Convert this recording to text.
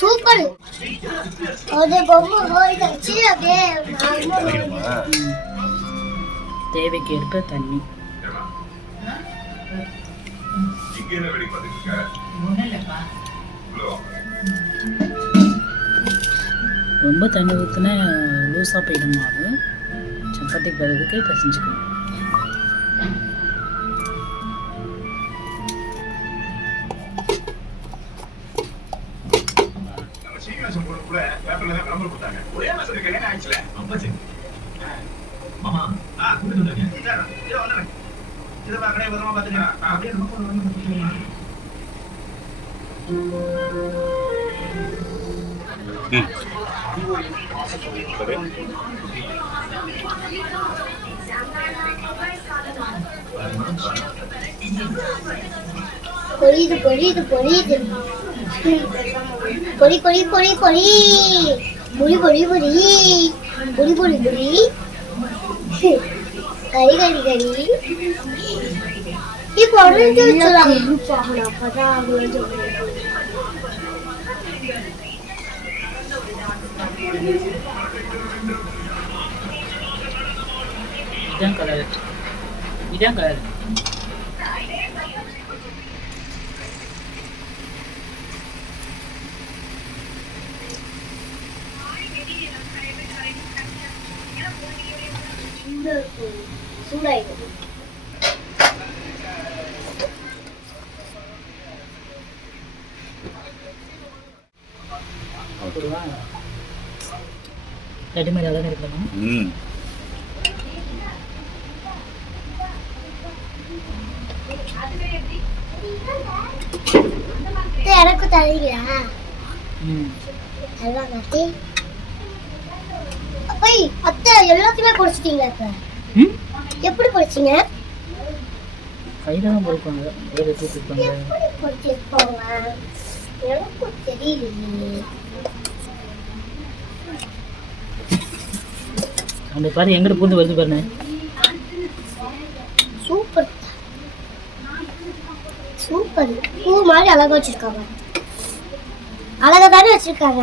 Super. அது பொம்மை whole கட்சி அப்படியே தேவைக்கேற்ப தண்ணி. ரொம்ப தண்ணி ஊற்றினா லூஸாக போயிடும் மாவு. சப்பாத்தி பதத்துக்கு பிசைஞ்சுக்கணும். பொரியுது பொரியுது பொரியுது. பொரி பொரி பொரி பொரி பொரி பொரி பொரி பொரி பொரி பொரி கறி கறி கறி. இப்போ உடனே வச்சுருவாங்க. இதான் கலர், இதான் கலர். சூடாயிடும். ரெடிமேட் அதான் இருக்கணும். எனக்கு தரீங்களா? அல்வா காட்டி அப்பை அத்தை எல்லாத்தையுமே பொரிச்சிட்டீங்களா? அத்தை எப்படி பொரிச்சிங்க? கையில தான் பொரிப்பாங்க. வேறு தூக்கிப்பாங்க. பொரிச்சிருப்பாங்க. எனக்கு தெரியலையே. அந்த பாரு எங்கிட்ட பூந்து வருது பாருங்க. Super super. பூ மாதிரி அழகா வச்சிருக்காங்க. அழகா தானே வச்சிருக்காங்க.